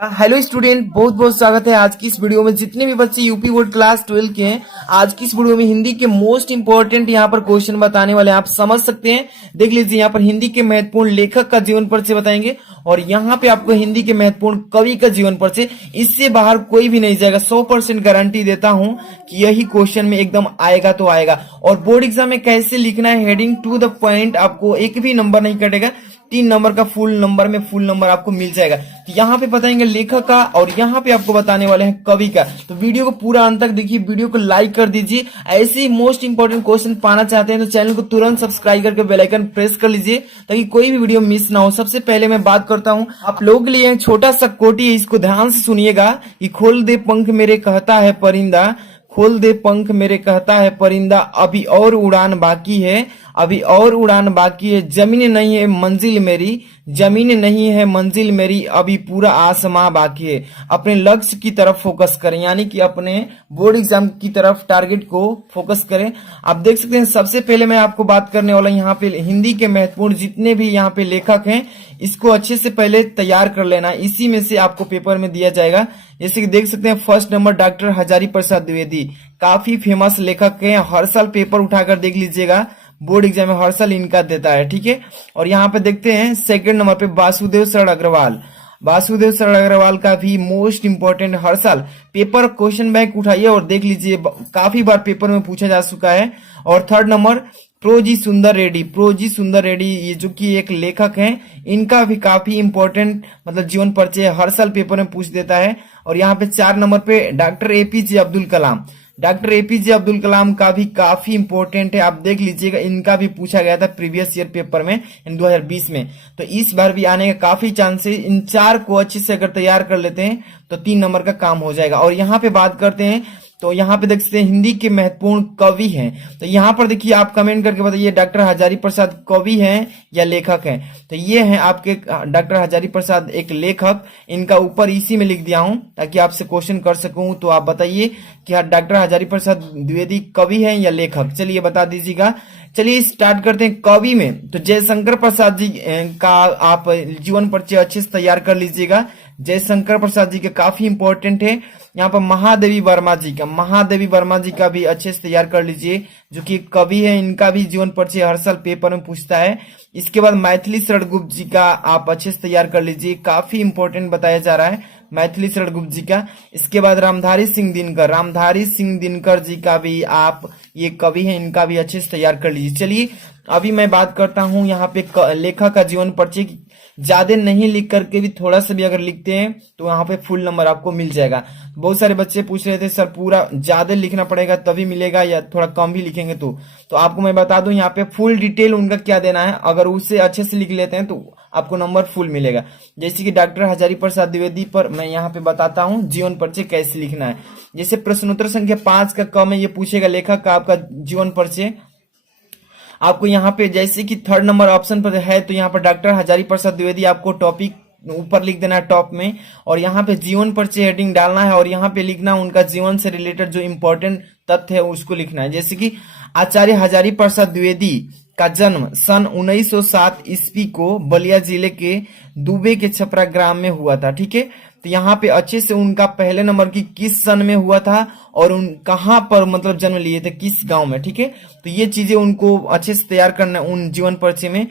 Hello student, बहुत बहुत स्वागत है आज की इस वीडियो में। जितने भी बच्चे यूपी बोर्ड क्लास 12 के हैं, आज की इस वीडियो में हिंदी के मोस्ट इंपॉर्टेंट यहाँ पर क्वेश्चन बताने वाले हैं। आप समझ सकते हैं, देख लीजिए यहाँ पर हिंदी के महत्वपूर्ण लेखक का जीवन परिचय बताएंगे और यहाँ पे आपको हिंदी के महत्वपूर्ण कवि का जीवन परिचय। इससे बाहर कोई भी नहीं जाएगा, 100% गारंटी देता हूँ कि यही क्वेश्चन में एकदम आएगा तो आएगा। और बोर्ड एग्जाम में कैसे लिखना है, हेडिंग टू द पॉइंट, आपको एक भी नंबर नहीं कटेगा। 3 नंबर का फुल नंबर में फुल नंबर आपको मिल जाएगा। तो यहाँ पे बताएंगे लेखक का और यहाँ पे आपको बताने वाले हैं कवि का। तो वीडियो को पूरा अंत तक देखिए, वीडियो को लाइक कर दीजिए। ऐसे ही मोस्ट इंपोर्टेंट क्वेश्चन पाना चाहते हैं तो चैनल को तुरंत सब्सक्राइब करके बेल आइकन प्रेस कर लीजिए ताकि कोई भी वीडियो मिस ना हो। सबसे पहले मैं बात करता हूँ आप लोगों के लिए छोटा सा कोटी है, इसको ध्यान से सुनिएगा कि खोल दे पंख मेरे कहता है परिंदा, खोल दे पंख मेरे कहता है परिंदा, अभी और उड़ान बाकी है, अभी और उड़ान बाकी है, जमीन नहीं है मंजिल मेरी, जमीन नहीं है मंजिल मेरी, अभी पूरा आसमां बाकी है। अपने लक्ष्य की तरफ फोकस करें, यानी कि अपने बोर्ड एग्जाम की तरफ टारगेट को फोकस करें। आप देख सकते हैं, सबसे पहले मैं आपको बात करने वाला यहाँ पे हिंदी के महत्वपूर्ण जितने भी यहाँ पे लेखक हैं, इसको अच्छे से पहले तैयार कर लेना। इसी में से आपको पेपर में दिया जाएगा। जैसे कि देख सकते हैं, first number doctor Hazari Prasad Dwivedi, काफी फेमस लेखक हैं। हर साल पेपर उठाकर देख लीजिएगा, बोर्ड एग्जाम में हर साल इनका देता है, ठीक है। और यहाँ पे देखते हैं सेकंड नंबर पे वासुदेव शरण अग्रवाल, वासुदेव शरण अग्रवाल का भी मोस्ट इंपोर्टेंट, हर साल पेपर क्वेश्चन बैंक उठाइए और देख लीजिए, काफी बार पेपर में पूछा जा चुका है। और थर्ड नंबर प्रोजी सुंदर रेड्डी, प्रोजी सुंदर रेड्डी, ये जो कि एक लेखक हैं, इनका भी काफी इंपॉर्टेंट मतलब जीवन परिचय हर साल पेपर में पूछ देता है। और यहाँ पे 4 नंबर पे doctor APJ Abdul Kalam, doctor APJ Abdul Kalam का भी काफी इंपॉर्टेंट है। आप देख लीजिएगा, इनका भी पूछा गया था प्रीवियस ईयर पेपर में 2020 में, तो इस बार भी आने का काफी चांस है। इन 4 को अच्छे से अगर तैयार कर लेते हैं तो 3 नंबर का काम हो जाएगा। और यहाँ पे बात करते हैं तो यहाँ पे देख सकते हैं हिंदी के महत्वपूर्ण कवि हैं। तो यहाँ पर देखिए, आप कमेंट करके बताइए डॉक्टर हजारी प्रसाद कवि हैं या लेखक हैं। तो ये हैं आपके डॉक्टर हजारी प्रसाद एक लेखक, इनका ऊपर इसी में लिख दिया हूं ताकि आपसे क्वेश्चन कर सकूं। तो आप बताइए कि डॉक्टर हजारी प्रसाद द्विवेदी कवि हैं या लेखक, चलिए बता दीजिएगा। चलिए स्टार्ट करते हैं कवि में। तो जयशंकर प्रसाद जी का आप जीवन परिचय अच्छे से तैयार कर लीजिएगा। जयशंकर प्रसाद जी के काफी इंपॉर्टेंट है। यहाँ पर महादेवी वर्मा जी का, महादेवी वर्मा जी का भी अच्छे से तैयार कर लीजिए, जो कि कवि है। इनका भी जीवन परिचय हर साल पेपर में पूछता है। इसके बाद मैथिली शरण गुप्त जी का आप अच्छे से तैयार कर लीजिए, काफी इंपॉर्टेंट बताया जा रहा है मैथिली शरण गुप्त जी का। इसके बाद रामधारी सिंह दिनकर, रामधारी सिंह दिनकर जी का भी आप, ये कवि है, इनका भी अच्छे से तैयार कर लीजिए। चलिए अभी मैं बात करता हूँ यहाँ पे लेखक का जीवन परिचय। ज्यादा नहीं लिख करके भी थोड़ा सा भी अगर लिखते हैं तो यहाँ पे फुल नंबर आपको मिल जाएगा। बहुत सारे बच्चे पूछ रहे थे सर पूरा ज्यादा लिखना पड़ेगा तभी मिलेगा या थोड़ा कम भी लिखेंगे तो आपको मैं बता दूं यहाँ पे फुल डिटेल उनका क्या देना है। अगर उसे अच्छे से लिख लेते हैं तो आपको नंबर फुल मिलेगा। जैसे कि डॉक्टर हजारी प्रसाद द्विवेदी पर मैं यहाँ पे बताता हूँ जीवन परिचय कैसे लिखना है। जैसे प्रश्नोत्तर संख्या 5 का क में ये पूछेगा लेखक का आपका जीवन परिचय। आपको यहाँ पे जैसे कि थर्ड नंबर ऑप्शन पर है तो यहाँ पर डॉक्टर हजारी प्रसाद द्विवेदी आपको टॉपिक ऊपर लिख देना है टॉप में, और यहाँ पे जीवन परिचय हेडिंग डालना है और यहाँ पे लिखना उनका जीवन से रिलेटेड जो इंपॉर्टेंट तथ्य है उसको लिखना है। जैसे कि आचार्य हजारी प्रसाद द्विवेदी का जन्म सन 1907 ईस्वी को बलिया जिले के दुबे के छपरा ग्राम में हुआ था, ठीक है। तो यहाँ पे अच्छे से उनका पहले नंबर की किस सन में हुआ था और उन कहाँ पर मतलब जन्म लिए थे, किस गांव में, ठीक है। तो ये चीजें उनको अच्छे से तैयार करना है उन जीवन परिचय में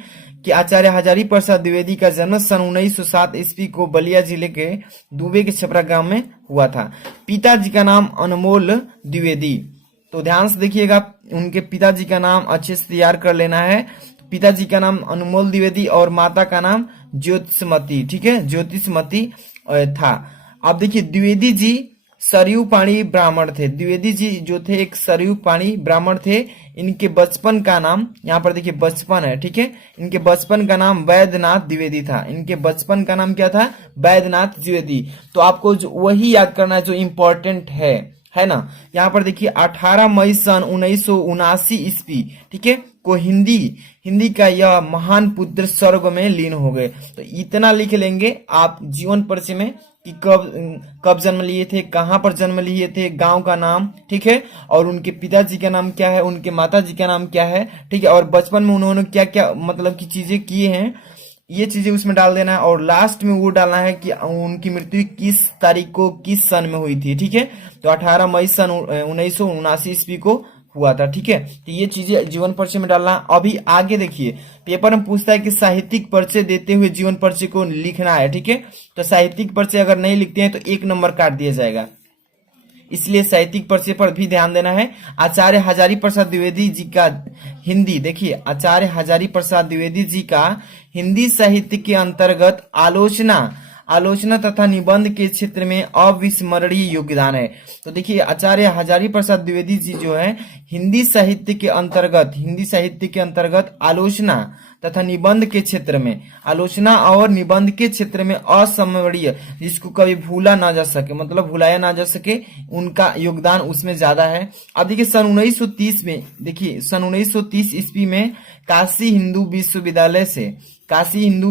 कि आचार्य हजारी प्रसाद द्विवेदी का जन्म सन 1907 ईस्वी को बलिया जिले के दुबे के छपरा गांव में हुआ था। पिताजी का नाम अनमोल द्विवेदी, तो ध्यान से देखिएगा, उनके पिताजी का नाम अच्छे से तैयार कर लेना है। पिताजी का नाम अनमोल द्विवेदी और माता का नाम ज्योतिषमती, ठीक है, ज्योतिषमती था। अब देखिए द्विवेदी जी सरयू पाणी ब्राह्मण थे। द्विवेदी जी जो थे एक सरयू पाणी ब्राह्मण थे। इनके बचपन का नाम, यहाँ पर देखिए बचपन है, ठीक है, इनके बचपन का नाम वैद्यनाथ द्विवेदी था। इनके बचपन का नाम क्या था, वैद्यनाथ द्विवेदी। तो आपको जो वही याद करना है जो इम्पोर्टेंट है ना। यहाँ पर देखिए 18 मई सन 1979 ईस्वी, ठीक है, को हिंदी का यह महान पुत्र स्वर्ग में लीन हो गए। तो इतना लिख लेंगे आप जीवन परिचय में कि कब जन्म लिए थे, कहाँ पर जन्म लिए थे, गांव का नाम, ठीक है, और उनके पिताजी का नाम क्या है, उनके माताजी का नाम क्या है, ठीक है, और बचपन में उन्होंने क्या क्या मतलब की चीजें किए हैं। ये चीजें उसमें डाल देना है, और लास्ट में वो डालना है कि उनकी मृत्यु किस तारीख को किस सन में हुई थी। ठीक है, तो 18 मई सन 1979 ईस्वी को हुआ था। ठीक है, तो ये चीजें जीवन परिचय में डालना। अभी आगे देखिए, पेपर में पूछता है कि साहित्यिक परिचय देते हुए जीवन परिचय को लिखना है। ठीक है, तो साहित्यिक परिचय अगर नहीं लिखते हैं तो 1 नंबर काट दिया जाएगा, इसलिए साहित्यिक परिचय पर भी ध्यान देना है। आचार्य हजारी प्रसाद द्विवेदी जी का हिंदी, देखिए आचार्य हजारी प्रसाद द्विवेदी जी का हिंदी साहित्य के अंतर्गत आलोचना तथा निबंध के क्षेत्र में अविस्मरणीय योगदान है। तो देखिए आचार्य हजारी प्रसाद द्विवेदी जी जो है हिंदी साहित्य के अंतर्गत आलोचना तथा निबंध के क्षेत्र में, आलोचना और निबंध के क्षेत्र में अविस्मरणीय, जिसको कभी भूला ना जा सके, मतलब भुलाया ना जा सके, उनका योगदान उसमें ज्यादा है। अब देखिए सन 1930 में, देखिए सन 1930 ईस्वी में काशी हिंदू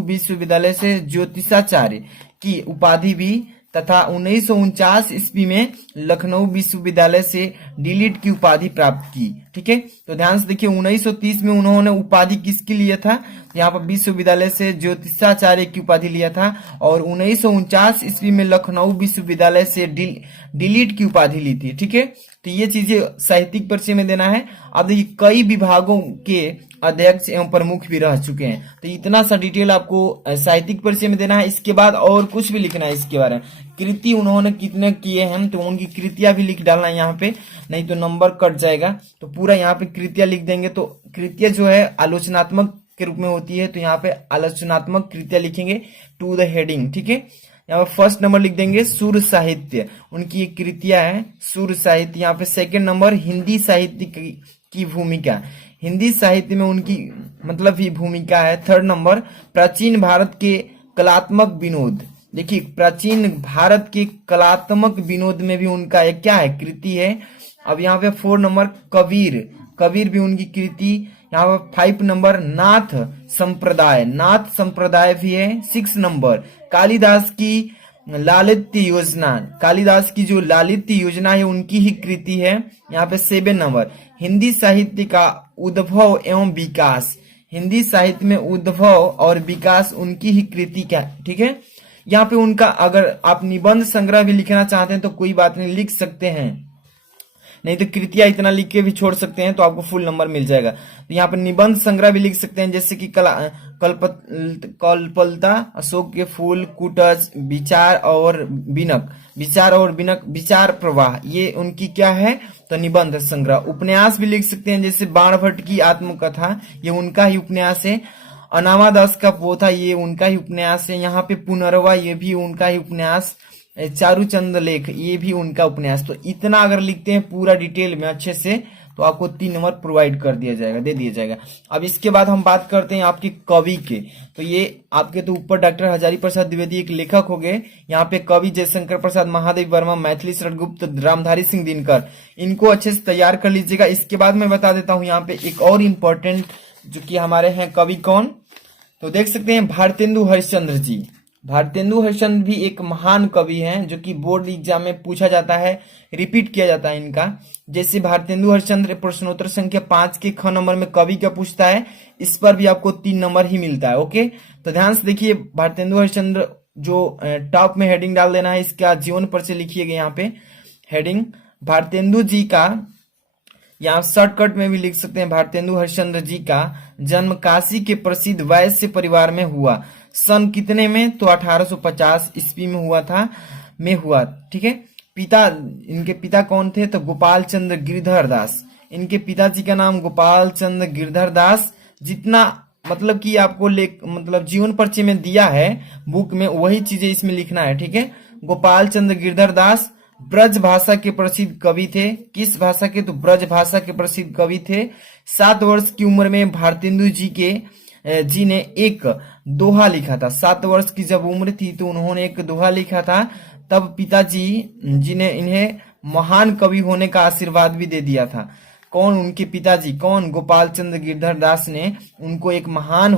विश्वविद्यालय से ज्योतिषाचार्य की उपाधि भी, तथा 1949 ईस्वी में लखनऊ विश्वविद्यालय से डीलिट की उपाधि प्राप्त की। ठीक है, तो ध्यान से देखिए 1930 में उन्होंने उपाधि किसकी लिया था, यहाँ पर विश्वविद्यालय से ज्योतिषाचार्य की उपाधि लिया था, और 1949 ईस्वी में लखनऊ विश्वविद्यालय से डीलिट की उपाधि ली थी। ठीक है, तो ये चीजें साहित्यिक परिचय में देना है। अब देखिए कई विभागों के अध्यक्ष एवं प्रमुख भी रह चुके हैं, तो इतना सा डिटेल आपको साहित्यिक परिचय में देना है। इसके बाद और कुछ भी लिखना है इसके बारे में, कृति उन्होंने कितने किए हैं तो उनकी कृतियां भी लिख डालना है यहाँ पे, नहीं तो नंबर कट जाएगा। तो पूरा यहाँ पे कृतियां लिख देंगे, तो कृतियां जो है आलोचनात्मक के रूप में होती है, तो यहाँ पे आलोचनात्मक कृतियां लिखेंगे टू द हेडिंग। ठीक है, यहाँ पे फर्स्ट नंबर लिख देंगे सुर साहित्य, उनकी एक कृतियां है सुर साहित्य। यहाँ पे सेकंड नंबर हिंदी साहित्य की भूमिका, हिंदी साहित्य में उनकी मतलब ही भूमिका है। थर्ड नंबर प्राचीन भारत के कलात्मक विनोद, देखिए प्राचीन भारत के कलात्मक विनोद में भी उनका एक क्या है, कृति है। अब यहाँ पे 4 नंबर कबीर भी उनकी कृति। यहाँ पे 5 नंबर नाथ संप्रदाय भी है। 6 नंबर कालिदास की जो लालित्य योजना है उनकी ही कृति है। यहाँ पे 7 नंबर हिंदी साहित्य का उद्भव एवं विकास, हिंदी साहित्य में उद्भव और विकास उनकी ही कृति का। ठीक है, यहाँ पे उनका अगर आप निबंध संग्रह भी लिखना चाहते हैं तो कोई बात नहीं, लिख सकते हैं, नहीं तो कृतियां इतना लिख के भी छोड़ सकते हैं तो आपको फुल नंबर मिल जाएगा। तो यहाँ पर निबंध संग्रह भी लिख सकते हैं, जैसे कि कल्पलता, अशोक के फूल, कुटज, विचार और बिनक, विचार प्रवाह, ये उनकी क्या है तो निबंध संग्रह। उपन्यास भी लिख सकते हैं, जैसे बाणभट्ट की आत्मकथा, ये उनका ही उपन्यास है। अनामादास का पोथा, ये उनका ही उपन्यास है। यहाँ पे पुनर्वा, ये भी उनका ही उपन्यास। चारुचंद लेख, ये भी उनका उपन्यास। तो इतना अगर लिखते हैं पूरा डिटेल में अच्छे से तो आपको 3 नंबर प्रोवाइड कर दिया जाएगा, दे दिया जाएगा। अब इसके बाद हम बात करते हैं आपके कवि के। तो ये आपके तो ऊपर डॉक्टर हजारी प्रसाद द्विवेदी एक लेखक हो गए, यहाँ पे कवि जयशंकर प्रसाद, महादेव वर्मा, मैथिली शरण गुप्त, रामधारी सिंह दिनकर, इनको अच्छे से तैयार कर लीजिएगा। इसके बाद मैं बता देता हूँ यहाँ पे एक और इम्पोर्टेंट जो कि हमारे हैं कवि कौन, तो देख सकते हैं भारतेंदु हरिश्चंद्र जी। भारतेंदु हरिश्चंद्र भी एक महान कवि हैं जो कि बोर्ड एग्जाम में पूछा जाता है, रिपीट किया जाता है इनका। जैसे भारतेंदु हरिश्चंद्र प्रश्नोत्तर संख्या 5 के ख नंबर में कवि क्या पूछता है, इस पर भी आपको 3 नंबर ही मिलता है। ओके, तो ध्यान से देखिए भारतेंदु हरिश्चंद्र जो टॉप में हेडिंग डाल देना है, इसका जीवन परिचय लिखिएगा यहाँ पे हेडिंग भारतेंदु जी का। यहाँ शॉर्टकट में भी लिख सकते हैं भारतेंदु हरिश्चंद्र जी का जन्म काशी के प्रसिद्ध वैश्य परिवार में हुआ। सन कितने में तो 1850 ईस्वी में हुआ। ठीक है, इनके पिता कौन थे तो गोपाल चंद्र गिरधर दास। इनके पिताजी का नाम गोपाल चंद्र गिरधर दास। जितना मतलब कि आपको मतलब जीवन परिचय में दिया है बुक में, वही चीजें इसमें लिखना है। ठीक है, गोपाल चंद्र गिरधर दास ब्रज भाषा के प्रसिद्ध कवि थे। किस भाषा के तो ब्रज भाषा के प्रसिद्ध कवि थे। 7 वर्ष की उम्र में भारतेंदु जी ने एक दोहा लिखा था। 7 वर्ष की जब उम्र थी तो उन्होंने एक दोहा लिखा था। तब पिताजी जी ने इन्हें महान कवि होने का आशीर्वाद भी दे दिया था। कौन, उनके पिताजी कौन, गोपाल चंद्र गिरधर दास ने उनको एक महान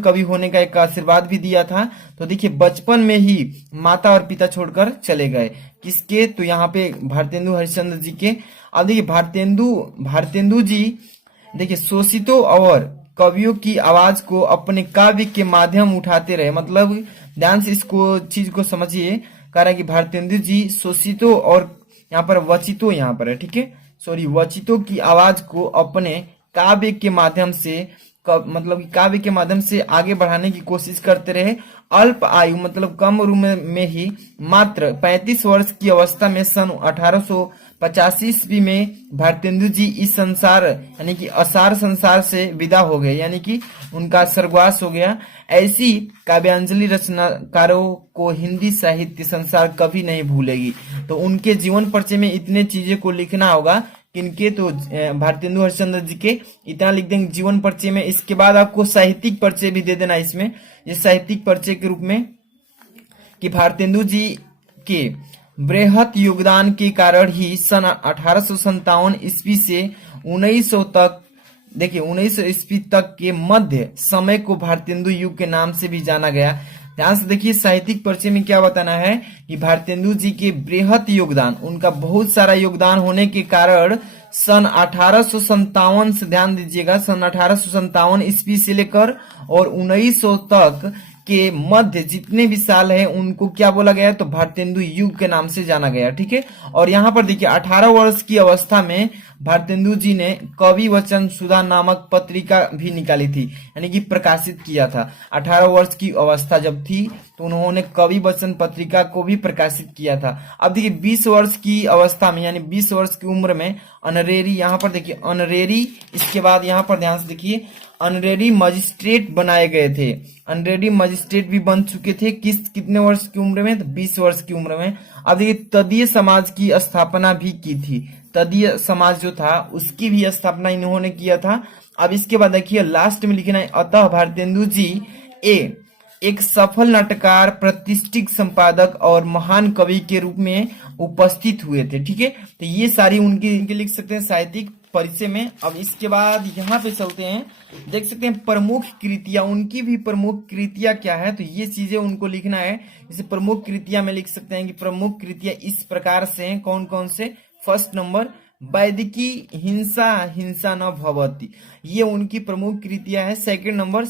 कवि होने का एक आशीर्वाद भी दिया था। तो देखिए बचपन में ही माता और पिता छोड़कर चले गए, किसके तो यहाँ पे भारतेंदु हरिश्चंद्र जी के। अब देखिए भारतेंदु जी देखिए शोषितों और कवियों की आवाज को अपने काव्य के माध्यम उठाते रहे। मतलब ध्यान से इसको चीज को समझिए। कह रहा है कि भारतेंदु जी शोषितों और यहाँ पर वचितों यहाँ पर है, ठीक है, सॉरी, वचितों की आवाज को अपने काव्य के माध्यम से मतलब कि काव्य के माध्यम से आगे बढ़ाने की कोशिश करते रहे। अल्प आयु मतलब कम उम्र में ही मात्र 35 वर्ष की अवस्था में सन 1885 ईस्वी में भारतेंदु जी इस संसार यानी कि असार संसार से विदा हो गए, यानी कि उनका स्वर्गवास हो गया। ऐसी काव्यांजलि रचनाकारों को हिंदी साहित्य संसार कभी नहीं भूलेगी। तो उनके जीवन परिचय में इतने चीजें को लिखना होगा। किनके? तो भारतेंदु हरिश्चंद्र जी के इतना लिख देंगे जीवन परिचय में। इसके बाद आपको साहित्यिक परिचय भी दे देना इसमें, ये साहित्यिक परिचय के रूप में, कि भारतेंदु जी के बृहत योगदान के कारण ही सन 1857 ईस्वी से 1900 तक, देखिए 1900 ईस्वी तक के मध्य समय को भारतेंदु युग के नाम से भी जाना गया। ध्यान से देखिए साहित्यिक परिचय में क्या बताना है कि भारतेंदु जी के बृहत योगदान, उनका बहुत सारा योगदान होने के कारण सन 1857 से, ध्यान दीजिएगा, सन 1857 ईस्वी से लेकर और 1900 तक के मध्य जितने भी साल है उनको क्या बोला गया है? तो भारतेंदु युग के नाम से जाना गया, ठीक है। और यहाँ पर देखिए 18 वर्ष की अवस्था में भारतेंदु जी ने कवि वचन सुधा नामक पत्रिका भी निकाली थी, यानी कि प्रकाशित किया था। 18 वर्ष की अवस्था जब थी तो उन्होंने कवि वचन पत्रिका को भी प्रकाशित किया था। अब देखिए 20 वर्ष की अवस्था में, यानी 20 वर्ष की उम्र में ऑनरेरी, यहाँ पर देखिए ऑनरेरी, इसके बाद यहाँ पर ध्यान से देखिए ऑनरेरी मजिस्ट्रेट बनाए गए थे। ऑनरेरी मजिस्ट्रेट भी बन चुके थे कितने वर्ष की उम्र में? तो 20 वर्ष की उम्र में। अब देखिए तदीय समाज की स्थापना भी की थी। तदीय समाज जो था उसकी भी स्थापना इन्होंने किया था। अब इसके बाद देखिए लास्ट में लिखना है, अतः भारतेंदु जी एक सफल नाटककार, प्रतिष्ठित संपादक और महान कवि के रूप में उपस्थित हुए थे, ठीक है। तो ये सारी उनकी लिख सकते हैं साहित्यिक परिचय में। अब इसके बाद यहाँ पे चलते हैं, देख सकते हैं प्रमुख कृतियां, उनकी भी प्रमुख कृतियां क्या है, तो ये चीजें उनको लिखना है। इसे प्रमुख कृतियां में लिख सकते हैं कि प्रमुख कृतियां इस प्रकार से हैं, कौन कौन से? फर्स्ट नंबर वैदिकी हिंसा हिंसा न भवती, ये उनकी प्रमुख कृतियां है। सेकंड नंबर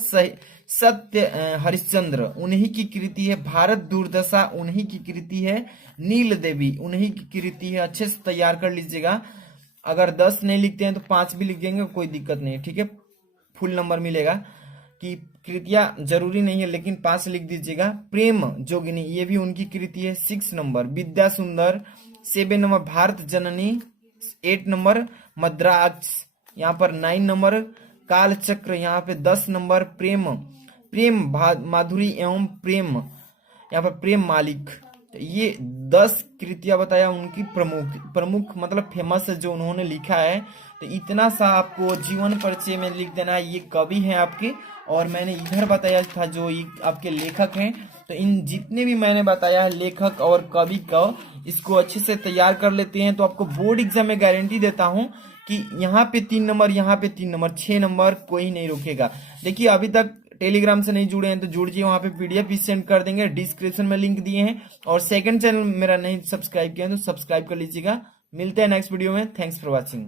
सत्य हरिश्चंद्र, उन्हीं की कृति है। भारत दुर्दशा, उन्हीं की कृति है। नील देवी, उन्हीं की कृति है। अच्छे से तैयार कर लीजिएगा। अगर 10 नहीं लिखते हैं तो 5 भी लिख देंगे, कोई दिक्कत नहीं, ठीक है, फुल नंबर मिलेगा। कि कृतियां जरूरी नहीं है लेकिन 5 लिख दीजिएगा। प्रेम जोगिनी, ये भी उनकी कृति है। 6 नंबर विद्या सुंदर। 7 नंबर भारत जननी। 8 नंबर मद्रास, यहाँ पर 9 नंबर काल चक्र, यहाँ पे 10 नंबर प्रेम माधुरी एवं प्रेम, यहाँ पर प्रेम मालिक। ये 10 कृतियां बताया उनकी प्रमुख मतलब फेमस है जो उन्होंने लिखा है। तो इतना सा आपको जीवन परिचय में लिख देना है। ये कवि हैं आपके, और मैंने इधर बताया था जो ये आपके लेखक हैं। तो इन जितने भी मैंने बताया है लेखक और कवि का, इसको अच्छे से तैयार कर लेते हैं तो आपको बोर्ड एग्जाम में गारंटी देता हूं कि यहाँ पे 3 नंबर, यहाँ पे 3 नंबर, 6 नंबर कोई नहीं रोकेगा। देखिए अभी तक टेलीग्राम से नहीं जुड़े हैं तो जुड़ जाइए, वहां पे पीडीएफ भी सेंड कर देंगे, डिस्क्रिप्शन में लिंक दिए हैं। और सेकंड चैनल मेरा नहीं सब्सक्राइब किया है तो सब्सक्राइब कर लीजिएगा। मिलते हैं नेक्स्ट वीडियो में। Thanks for watching.